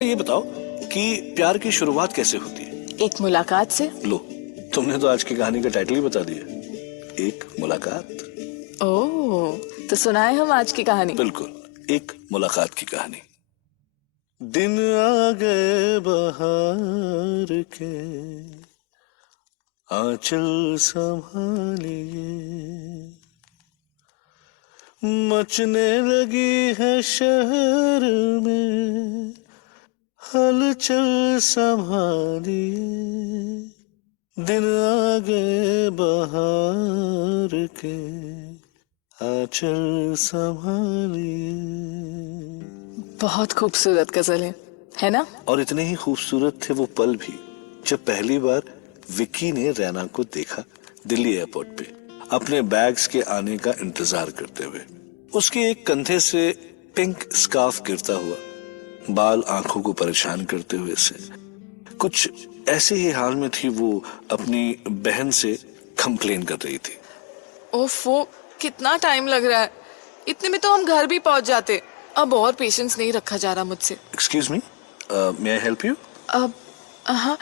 ये बताओ कि प्यार की शुरुआत कैसे होती है? एक मुलाकात से। लो, तुमने तो आज की कहानी का टाइटल ही बता दिया, एक मुलाकात। ओह, तो सुनाए हम आज की कहानी। बिल्कुल, एक मुलाकात की कहानी। दिन आ गए बहार के, आंचल संभालिए, मचने लगी है शहर में हलचल संभालिए। दिन आ गए बहार के, आंचल संभालिए। बहुत खूबसूरत गजल है ना? और इतने ही खूबसूरत थे वो पल भी जब पहली बार विक्की ने रैना को देखा दिल्ली एयरपोर्ट पे, अपने बैग्स के आने का इंतजार करते हुए। उसके एक कंधे से पिंक स्कार्फ गिरता हुआ, बाल आंखों को परेशान करते हुए से। कुछ ऐसे ही हाल में थी वो अपनी बहन से कंप्लेन कर रही थी। ओफो, कितना टाइम लग रहा है। इतने में तो हम घर भी पहुंच जाते। अब और पेशेंस नहीं रखा जा रहा मुझसे। Excuse me, may I help you? अब हाँ,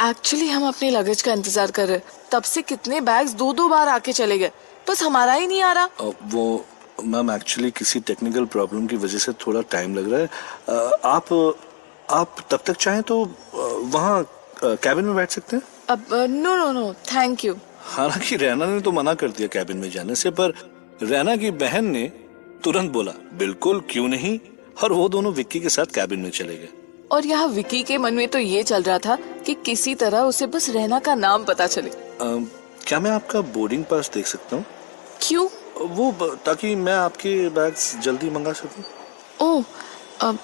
एक्चुअली हम अपने लगेज का इंतजार कर रहे। तब से कितने बैग्स दो दो बार आके चले गए, बस हमारा ही नहीं आ रहा। वो मैम, एक्चुअली किसी टेक्निकल प्रॉब्लम की वजह से थोड़ा टाइम लग रहा है। आप तब तक चाहें तो वहाँ कैबिन में बैठ सकते हैं। अब no no no, thank you. हालांकि रैना ने तो मना कर दिया कैबिन में जाने से, पर रैना की बहन ने तुरंत बोला बिल्कुल क्यों नहीं, और वो दोनों विक्की के साथ कैबिन में चले गए। और यहाँ विक्की के मन में तो ये चल रहा था कि किसी तरह उसे बस रैना का नाम पता चले। क्या मैं आपका बोर्डिंग पास देख सकता हूँ? क्यों? ताकि मैं आपके बैग्स जल्दी मंगा सकूं। ओह, अब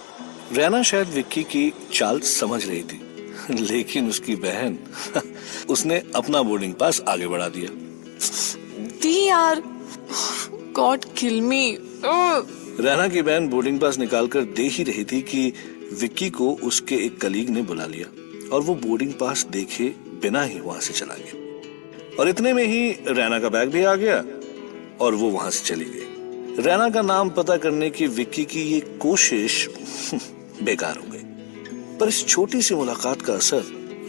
रैना शायद विक्की की चाल समझ रही थी, लेकिन उसकी बहन उसने अपना बोर्डिंग पास आगे बढ़ा दिया। दी यार, गॉड किल मी। रैना की बहन बोर्डिंग पास निकालकर दे ही रही थी कि विक्की को उसके एक कलीग ने बुला लिया, और वो बोर्डिंग पास देखे बिना ही वहां से चला गया। और इतने में ही रैना का बैग भी आ गया और वो वहां से चली गई। रैना का नाम पता करने की विक्की की ये कोशिश बेकार हो गई। पर इस छोटी सी मुलाकात का असर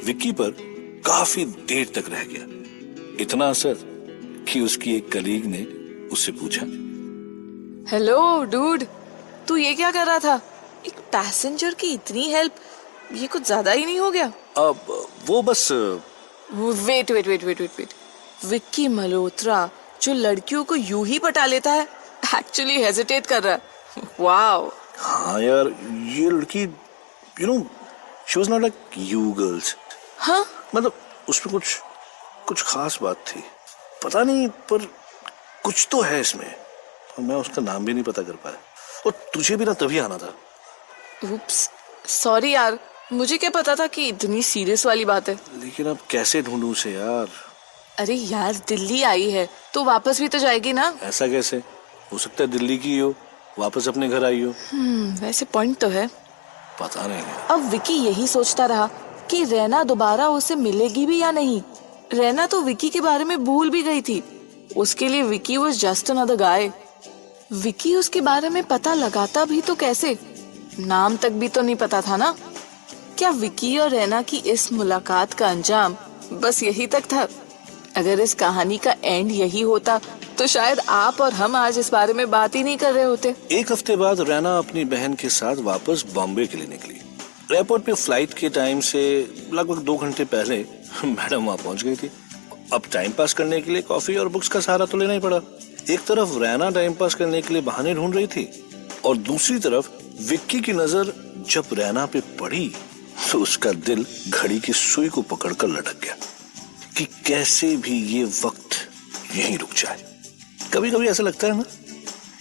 विक्की पर काफी देर तक रह गया। इतना असर कि उसकी एक कलीग ने उससे पूछा, हेलो डूड, तू ये क्या कर रहा था? एक पैसेंजर की इतनी हेल्प, ये कुछ ज्यादा ही नहीं हो गया? अब वो बस wait wait wait wait wait wait, Vicky Malhotra जो लड़कियों को यूं ही पटा लेता है, एक्चुअली हेजिटेट कर रहा है। वाओ। हाँ यार, ये लड़की she was not like you girls. हाँ, मतलब उसमें कुछ कुछ खास बात थी, पता नहीं, पर कुछ तो है इसमें, और मैं उसका नाम भी नहीं पता कर पाया। और तुझे भी ना तभी आना था। उप्स, सॉरी यार, मुझे क्या पता था कि इतनी सीरियस वाली बात है। लेकिन अब कैसे ढूंढूं उसे यार? अरे यार, दिल्ली आई है तो वापस भी तो जाएगी ना। ऐसा कैसे हो सकता है? दिल्ली की हो, वापस अपने घर आई हो। वैसे पॉइंट तो है। पता नहीं है। अब विकी यही सोचता रहा कि रैना दोबारा उसे मिलेगी भी या नहीं। रैना तो विकी के बारे में भूल भी गई थी। उसके लिए Vicky was just another guy. Vicky उसके बारे में पता लगाता भी तो कैसे? नाम तक भी तो नहीं पता था ना। क्या विकी और रैना की इस मुलाकात का अंजाम बस यही तक था? अगर इस कहानी का एंड यही होता तो शायद आप और हम आज इस बारे में बात ही नहीं कर रहे होते। एक हफ्ते बाद रैना अपनी बहन के साथ वापस बॉम्बे के लिए निकली। एयरपोर्ट पे फ्लाइट के टाइम से लगभग 2 घंटे पहले मैडम वहां पहुंच गई थी। अब टाइम पास करने के लिए कॉफी और बुक्स का सहारा तो लेना ही पड़ा। एक तरफ रैना टाइम पास करने के लिए बहाने ढूंढ रही थी, और दूसरी तरफ विक्की की नजर जब रैना पे पड़ी तो उसका दिल घड़ी की सुई को पकड़कर लटक गया कि कैसे भी ये वक्त यहीं रुक जाए। कभी कभी ऐसा लगता है ना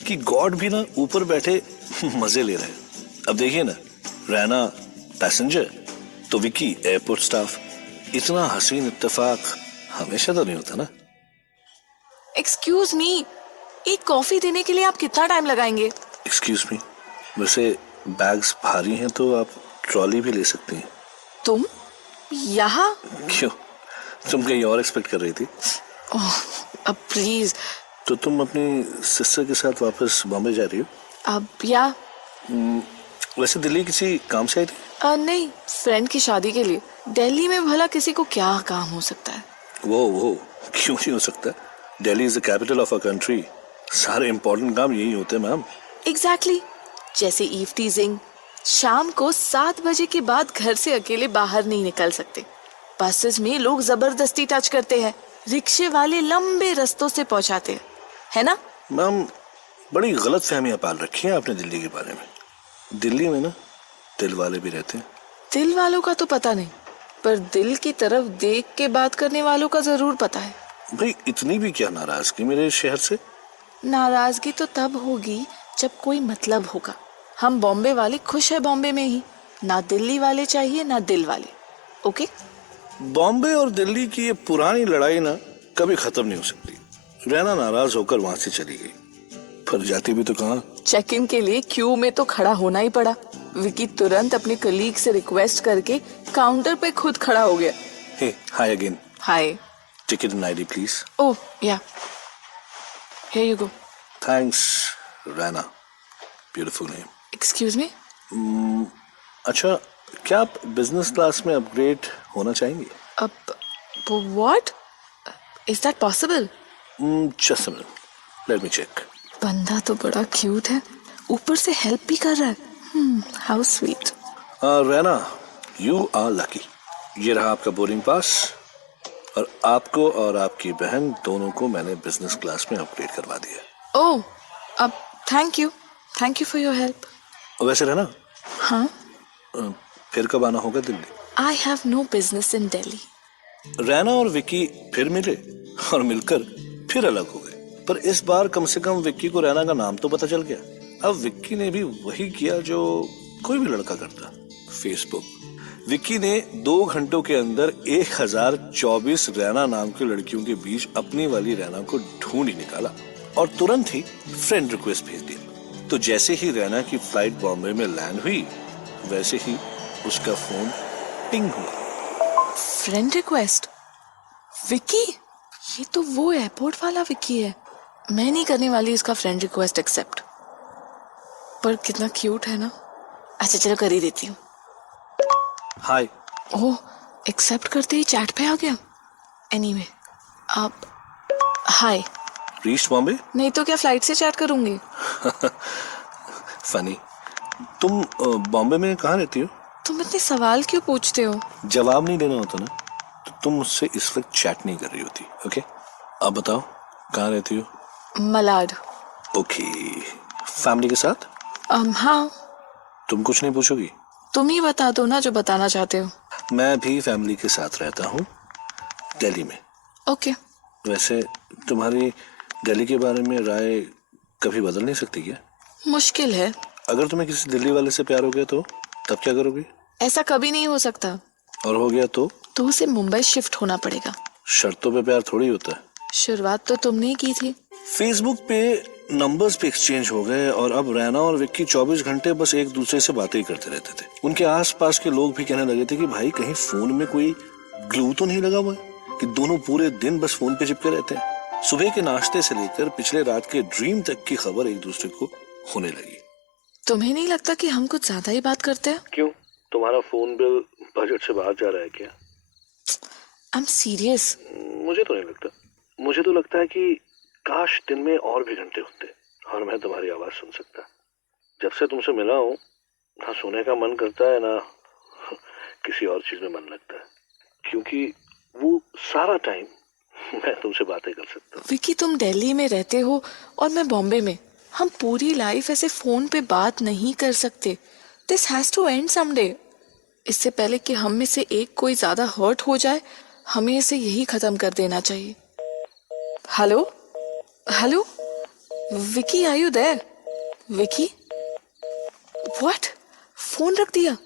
कि गॉड भी ना ऊपर बैठे मजे ले रहे हैं। अब देखिए ना, रैना पैसेंजर तो विक्की एयरपोर्ट स्टाफ। इतना हसीन इत्तेफाक हमेशा तो नहीं होता ना। एक्सक्यूज मी, एक कॉफी देने के लिए आप कितना टाइम लगाएंगे? एक्सक्यूज मी, वैसे बैग्स भारी हैं तो आप ट्रॉली भी ले सकती हैं। तुम यहाँ? क्यों, तुम कहीं और एक्सपेक्ट कर रही थी? ओह, अब प्लीज। तो तुम अपनी सिस्टर के साथ वापस बॉम्बे जा रही हो? अब या वैसे दिल्ली किसी काम से आई थी? नहीं, फ्रेंड की शादी के लिए। दिल्ली में भला किसी को क्या काम हो सकता है? वो क्यों नहीं हो सकता? Delhi is the capital of a country. सारे इंपॉर्टेंट काम यही होते हैं मैम। एग्जैक्टली जैसे ईव टीजिंग। शाम को 7 बजे के बाद घर से अकेले बाहर नहीं निकल सकते। बसेस में लोग जबरदस्ती टच करते हैं, रिक्शे वाले लंबे रास्तों से पहुंचाते हैं, है ना? मैम बड़ी गलत फहमियां पाल रखी हैं आपने दिल्ली के बारे में। दिल्ली में ना दिल वाले भी रहते हैं। दिल वालों का तो पता नहीं, पर दिल की तरफ देख के बात करने वालों का जरूर पता है। भाई इतनी भी क्या नाराजगी मेरे शहर से? नाराजगी तो तब होगी जब कोई मतलब होगा। हम बॉम्बे वाले खुश है बॉम्बे में ही, ना दिल्ली वाले चाहिए ना दिल वाले। ओके? बॉम्बे और दिल्ली की ये पुरानी लड़ाई ना कभी खत्म नहीं हो सकती। रैना नाराज होकर वहां से चली गई, पर जाती भी तो कहाँ। चेक इन के लिए क्यू में तो खड़ा होना ही पड़ा। विकी तुरंत अपने कलीग से रिक्वेस्ट करके काउंटर पे खुद खड़ा हो गया। Hey hi again. Hi. Ticket and ID please. Oh yeah, here you go. Thanks Raina, beautiful name. Excuse me? अच्छा, क्या आप बिजनेस क्लास में अपग्रेड होना चाहेंगे? अब what is that possible? Just a minute, let me check. बंदा तो बड़ा क्यूट है, ऊपर से हेल्प भी कर रहा है। How sweet. Raina, you are lucky. ये रहा आपका बोर्डिंग पास, और आपको और आपकी बहन दोनों को मैंने बिजनेस क्लास में अपग्रेड करवा दिया। ओह, अब thank you for your help. वैसे रैना, हाँ? फिर कब आना होगा Delhi? I have no business in Delhi. Raina और विक्की फिर मिले और मिलकर फिर अलग हो गए, पर इस बार कम से कम विक्की को रैना का नाम तो पता चल गया। अब विक्की ने भी वही किया जो कोई भी लड़का करता, फेसबुक। विक्की ने 2 घंटों के अंदर 1024 रैना नाम की लड़कियों के बीच अपनी वाली रैना को ढूंढ ही निकाला और तुरंत ही फ्रेंड रिक्वेस्ट भेज दिया। तो जैसे ही रैना की फ्लाइट बॉम्बे में लैंड हुई, वैसे ही उसका फोन पिंग हुआ। Friend request? विकी? ये तो वो एयरपोर्ट वाला विकी है। मैं नहीं करने वाली इसका फ्रेंड रिक्वेस्ट एक्सेप्ट। पर कितना क्यूट है ना। अच्छा चलो कर ही देती हूँ। हाय। ओह, एक्सेप्ट करते ही चैट पे आ गया। एनीवे, आप हाय। रीच बॉम्बे? नहीं तो क्या फ्लाइट से चैट करूंगी? फनी। तुम बॉम्बे में कहाँ रहती हो? तुम इतने सवाल क्यों पूछते हो? जवाब नहीं देना होता ना तो तुम मुझसे इस वक्त चैट नहीं कर रही होती। ओके, अब बताओ कहाँ रहती हो? मलाड। ओके, फैमिली के साथ? हाँ। तुम कुछ नहीं पूछोगी? तुम ही बता दो ना जो बताना चाहते हो। मैं भी फैमिली के साथ रहता हूँ दिल्ली में। ओके। वैसे तुम्हारी दिल्ली के बारे में राय कभी बदल नहीं सकती क्या? मुश्किल है। अगर तुम्हें किसी दिल्ली वाले से प्यार हो गया तो तब क्या करोगी? ऐसा कभी नहीं हो सकता। और हो गया तो उसे मुंबई शिफ्ट होना पड़ेगा। शर्तों पे प्यार थोड़ी होता है। शुरुआत तो तुमने ही की थी। फेसबुक पे नंबर्स पे एक्सचेंज हो गए और अब रैना और विक्की 24 घंटे बस एक दूसरे से बातें ही करते रहते थे। उनके आसपास के लोग भी कहने लगे थे कि भाई कहीं फोन में कोई ग्लू तो नहीं लगा हुआ है कि दोनों पूरे दिन बस फोन पे चिपके रहते हैं। सुबह के नाश्ते से लेकर पिछले रात के ड्रीम तक की खबर एक दूसरे को होने लगी। तुम्हें नहीं लगता कि हम कुछ ज्यादा ही बात करते हैं? क्यों, तुम्हारा फोन बिल बजट से बाहर जा रहा है क्या? I am serious. मुझे तो नहीं लगता। मुझे तो लगता है कि काश दिन में और भी घंटे होते और मैं तुम्हारी आवाज सुन सकता। जब से तुमसे मिला हूँ ना सोने का मन करता है ना किसी और चीज में मन लगता है, क्योंकि वो सारा टाइम मैं तुमसे बातें कर सकता हूँ। विकी, तुम दिल्ली में रहते हो और मैं बॉम्बे में। हम पूरी लाइफ ऐसे फोन पे बात नहीं कर सकते। This has to end someday. इससे पहले कि हम में से एक कोई ज्यादा हर्ट हो जाए, हमें इसे यही खत्म कर देना चाहिए। Hello hello Vicky, are you there? Vicky? What? Phone रख दिया?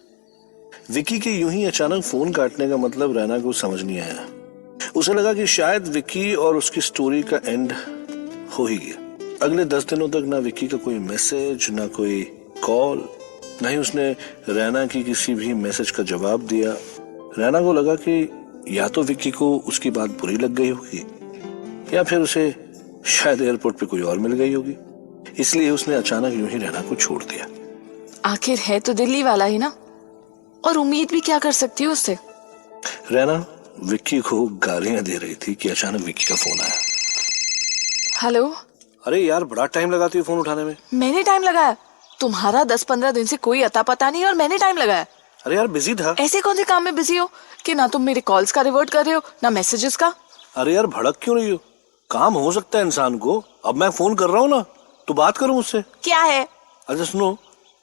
विकी के यूं ही अचानक फोन काटने का मतलब रैना को समझ नहीं आया। उसे लगा कि शायद विकी और उसकी स्टोरी का एंड हो ही गया। अगले 10 दिनों तक ना विकी का कोई मैसेज, ना कोई कॉल, ना ही उसने रैना की किसी भी मैसेज का जवाब दिया। रैना को लगा कि या तो विकी को उसकी बात बुरी लग गई होगी या फिर उसे शायद एयरपोर्ट पे कोई और मिल गई होगी, इसलिए उसने अचानक यूं ही रैना को छोड़ दिया। आखिर है तो दिल्ली वाला ही ना, और उम्मीद भी क्या कर सकती हूँ उससे। रैना विक्की को गालियां दे रही थी कि अचानक विक्की का फोन आया। हेलो। अरे यार बड़ा टाइम लगाती है फोन उठाने में। मैंने टाइम लगाया? तुम्हारा 10-15 दिन से कोई अता पता नहीं और मैंने टाइम लगाया? अरे यार बिजी था। ऐसे कौन से काम में बिजी हो कि ना तुम मेरे कॉल्स का रिवर्ट कर रहे हो ना मैसेजेस का? अरे यार भड़क क्यों रही हो? काम हो सकता है इंसान को। अब मैं फोन कर रहा हूँ ना, तो बात करूँ उससे। क्या है? अच्छा सुनो,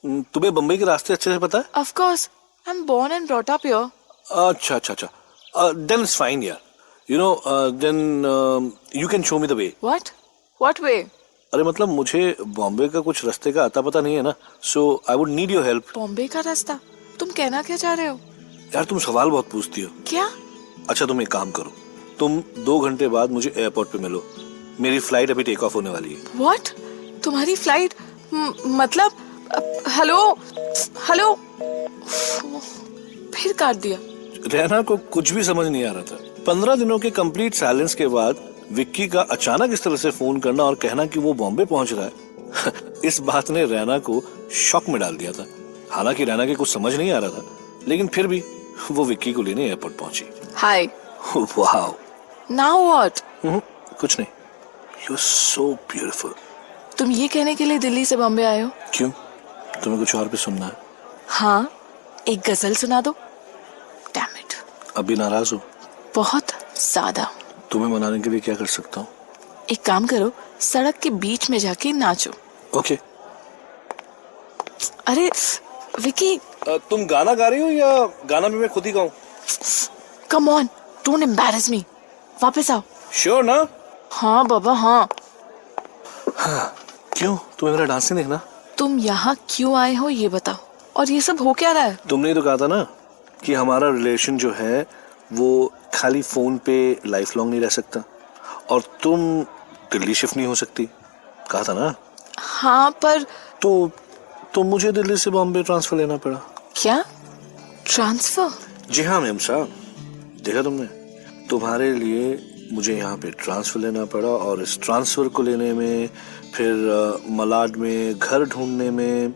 तुम्हें बम्बई के रास्ते अच्छे से पता है? Of course, I am born and brought up here. अच्छा अच्छा अच्छा, देन इट्स फाइन यार। You know then you can show me the way. What way? अरे मतलब मुझे बॉम्बे का कुछ रास्ते का अता पता नहीं है ना, so I would need your help. Bombay का रास्ता? तुम कहना क्या चाह रहे हो? यार तुम सवाल बहुत पूछती हो। क्या? अच्छा तुम एक काम करो, तुम 2 घंटे बाद मुझे एयरपोर्ट पे मिलो। मेरी फ्लाइट अभी टेक ऑफ होने वाली है। व्हाट? तुम्हारी फ्लाइट? मतलब हेलो हेलो, फिर काट दिया। रहना को कुछ भी समझ नहीं आ रहा था। 15 दिनों के कंप्लीट साइलेंस के बाद विक्की का अचानक इस तरह से फोन करना और कहना कि वो बॉम्बे पहुंच रहा है इस बात ने रैना को शॉक में डाल दिया था। हालांकि रैना के कुछ समझ नहीं आ रहा था, लेकिन फिर भी वो विक्की को लेने एयरपोर्ट पहुंची। हाय। वाओ। Now what? कुछ नहीं। You are so beautiful. तुम ये कहने के लिए दिल्ली से बॉम्बे आए हो? क्यों, तुम्हें कुछ और भी सुनना है? हाँ, एक गजल सुना दो। Damn it. अभी नाराज हो? बहुत ज्यादा। तुम्हें मनाने के लिए क्या कर सकता हूँ? एक काम करो, सड़क के बीच में जाके नाचो। ओके। अरे विकी। तुम गाना गा रही हो या गाना भी मैं खुद ही गाऊं? कम ऑन, डोंट एम्बैरेस मी। वापस आओ। श्योर ना? हाँ बाबा हाँ। क्यों, तुम्हें मेरा डांस नहीं देखना? तुम यहाँ क्यों आए हो ये बताओ, और ये सब हो क्या रहा है? तुमने तो कहा था ना कि हमारा रिलेशन जो है वो खाली फोन पे लाइफ लॉन्ग नहीं रह सकता, और तुम दिल्ली शिफ्ट नहीं हो सकती, कहा था ना? हाँ पर तो मुझे दिल्ली से बॉम्बे ट्रांसफर लेना पड़ा। क्या? ट्रांसफर? जी हाँ मैम साहब, देखा तुमने, तुम्हारे लिए मुझे यहाँ पे ट्रांसफर लेना पड़ा, और इस ट्रांसफर को लेने में फिर मलाड में घर ढूंढने में,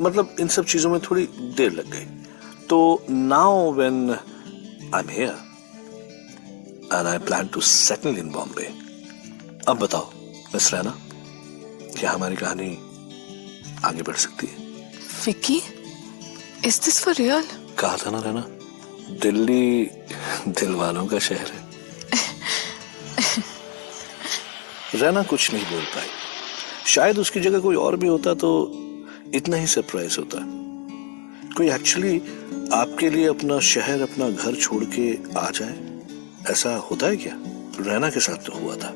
मतलब इन सब चीजों में थोड़ी देर लग गई। तो now when I am here and I plan to settle in Bombay. अब बताओ मिस रैना, क्या हमारी कहानी आगे बढ़ सकती है? Vicky, is this for real? कहा था ना रैना, दिल्ली दिल वालों का शहर है। रैना कुछ नहीं बोल पाई। शायद उसकी जगह कोई और भी होता तो इतना ही सरप्राइज होता। कोई एक्चुअली आपके लिए अपना शहर, अपना घर छोड़ के आ जाए, ऐसा होता है क्या? रैना के साथ तो हुआ था।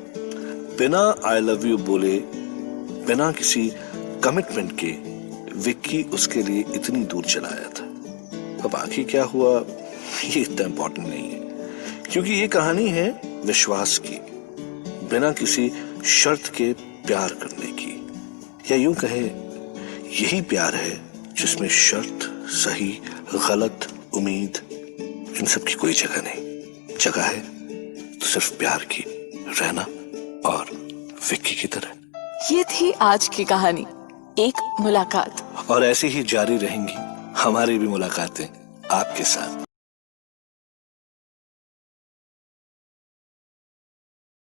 बिना आई लव यू बोले, बिना किसी कमिटमेंट के विक्की उसके लिए इतनी दूर चला आया था। अब आखिर क्या हुआ ये इतना इम्पोर्टेंट नहीं है, क्योंकि ये कहानी है विश्वास की, बिना किसी शर्त के प्यार करने की, या यूं कहें यही प्यार है जिसमें शर्त, सही गलत, उम्मीद, इन सब की कोई जगह नहीं। जगह है तो सिर्फ प्यार की, रहना और विक्की की तरह। ये थी आज की कहानी, एक मुलाकात। और ऐसी ही जारी रहेंगी हमारी भी मुलाकातें आपके साथ।